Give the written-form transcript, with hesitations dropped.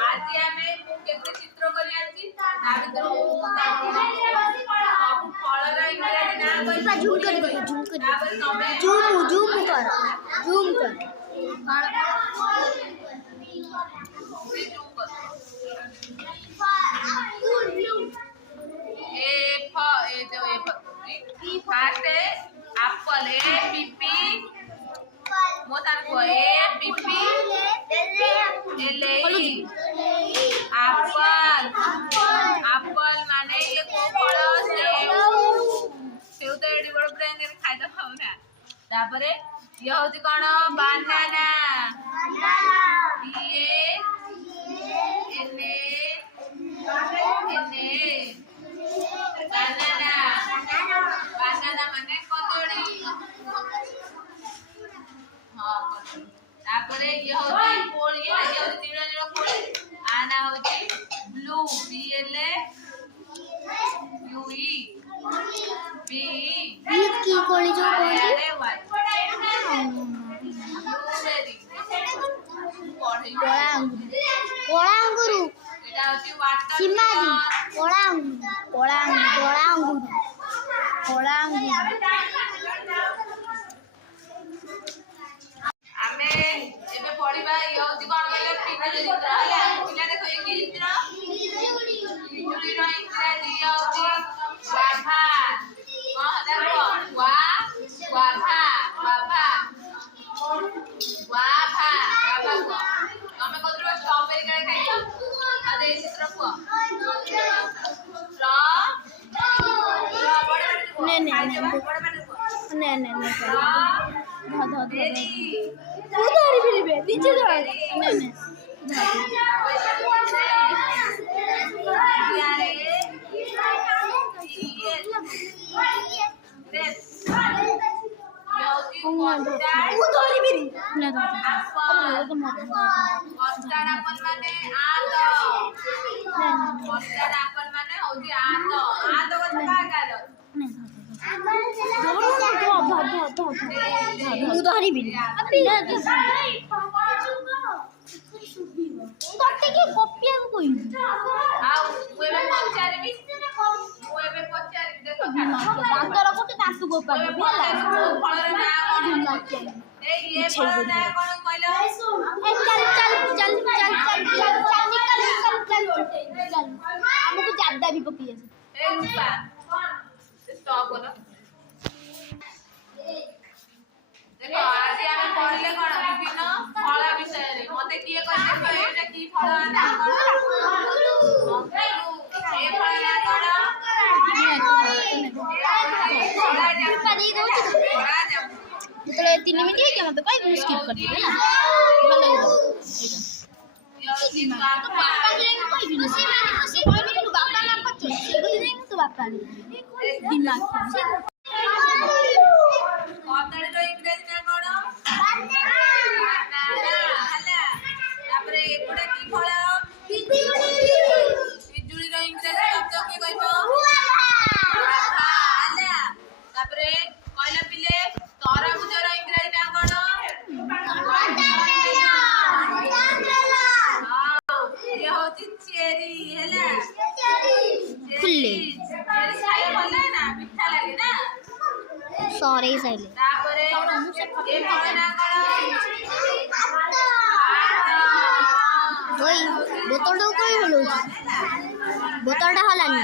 आज आमे केते चित्र करी आछि ता भीतर सब फळर इंग्रजी ना कहि झूम कर फर्स्ट एप्पल ए पीपी मोतार को ए पीपी एल एप्पल एप्पल माने ये को फल सेव तो एडी बड़ ब्रेन रे खाइ द ना तापरे ये होती कोन बनाना ये एने बनाना बनाना माने कदड़ी हां तापरे ये होती कोली ये होती नीला नीला कोली आना होती blue B L U E B बीज की कोली जो कोली ब्लूबेरी कोला अंगूर এটা হচ্ছে ওয়াটার सिमारी कोला अंगूर ଆମେ ଏବେ ପଢିବା ଇଏ ହଉଛି କଣ କହିଲେ ପିଜୁଳି ଚିତ୍ର ହେଲା ପିଲା ଦେଖ ଏ କି ଚିତ୍ର ପିଜୁଳିର ଇଂରାଜୀ ହଉଛି ଗୁଆଭା କଣ ଦେଖ ଗୁଆଭା ତମେ କହୁଥିଲ ଷ୍ଟ୍ରବେରୀ କାଳେ ଖାଇଛ ଆଉ ଦେଇ ଚିତ୍ର କୁହ देखो आज आमे पढले कोन विभिन्न फल विषय रे मते किए कहते एटा की फल ना कोन ए फल ना कोन जेतले 3 मिनिट है के मते कहबो स्किप कर दिबे ना भलो है एटा तो पापा ले कहबी ना से माने खुशी कहबी तो बापा ना पछ बुझी नहीं तो बापा ले दिमाग कदड़ी रो इंग्रजी ना कोन बनाना हला तापरे एकोडा की फल पिजुली रो इंग्रजी शब्द के कहबो हला तापरे कहला पिले तरबुज रो इंग्रजी ना कोन ये होती चेरी हला फुल्ले चेरी खाई भले ना मीठा लागे ना सॉरी साइले तापरे ए फल ना कोन ওই বোতলটাও কই হলো বোতলটা হলানি